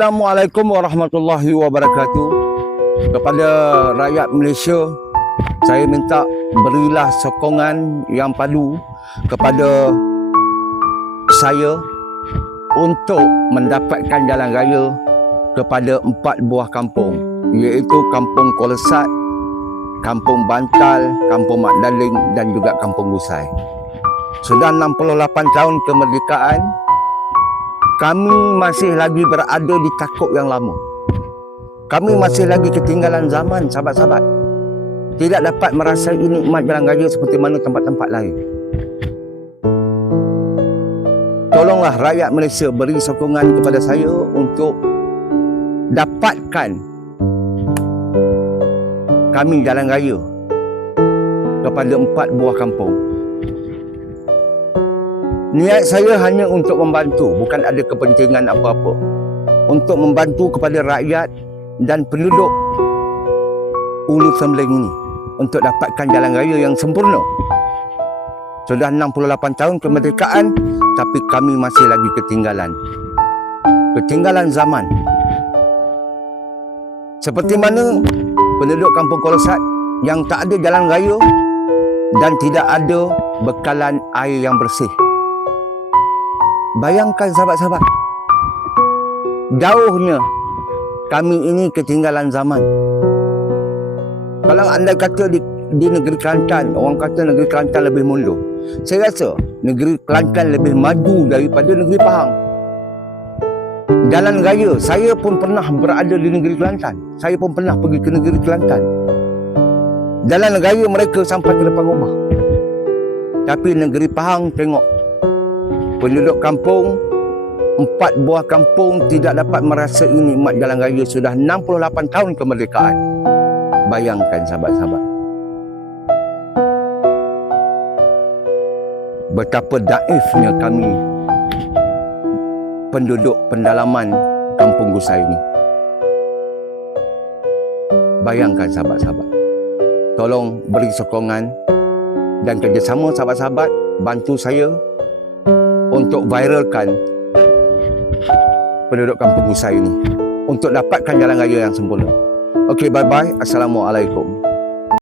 Assalamualaikum warahmatullahi wabarakatuh. Kepada rakyat Malaysia, saya minta berilah sokongan yang padu kepada saya untuk mendapatkan jalan raya kepada 4 buah kampung, iaitu Kampung Kolesat, Kampung Bantal, Kampung Mat Daling dan juga Kampung Gusai. Sudah 68 tahun kemerdekaan, kami masih lagi berada di takuk yang lama. Kami masih lagi ketinggalan zaman, sahabat-sahabat. Tidak dapat merasai nikmat jalan raya seperti mana tempat-tempat lain. Tolonglah rakyat Malaysia beri sokongan kepada saya untuk dapatkan kami jalan raya kepada 4 buah kampung. Niat saya hanya untuk membantu, bukan ada kepentingan apa-apa. Untuk membantu kepada rakyat dan penduduk Ulu Sembiling ini untuk dapatkan jalan raya yang sempurna. Sudah 68 tahun kemerdekaan, tapi kami masih lagi ketinggalan zaman. Seperti mana penduduk Kampung Kolesat yang tak ada jalan raya dan tidak ada bekalan air yang bersih. Bayangkan sahabat-sahabat, jauhnya kami ini ketinggalan zaman. Kalau anda kata di negeri Kelantan, orang kata negeri Kelantan lebih mundur. Saya rasa negeri Kelantan lebih maju daripada negeri Pahang. Jalan raya, saya pun pernah berada di negeri Kelantan. Saya pun pernah pergi ke negeri Kelantan. Jalan raya mereka sampai ke depan rumah. Tapi negeri Pahang, tengok, penduduk kampung, 4 buah kampung tidak dapat merasai nikmat jalan raya sudah 68 tahun kemerdekaan. Bayangkan sahabat-sahabat, betapa daifnya kami penduduk pendalaman Kampung Gusai ini. Bayangkan sahabat-sahabat, tolong beri sokongan dan kerjasama sahabat-sahabat, bantu saya untuk viralkan penduduk Kampung Gusai ini untuk dapatkan jalan raya yang sempurna. Okey, bye-bye. Assalamualaikum.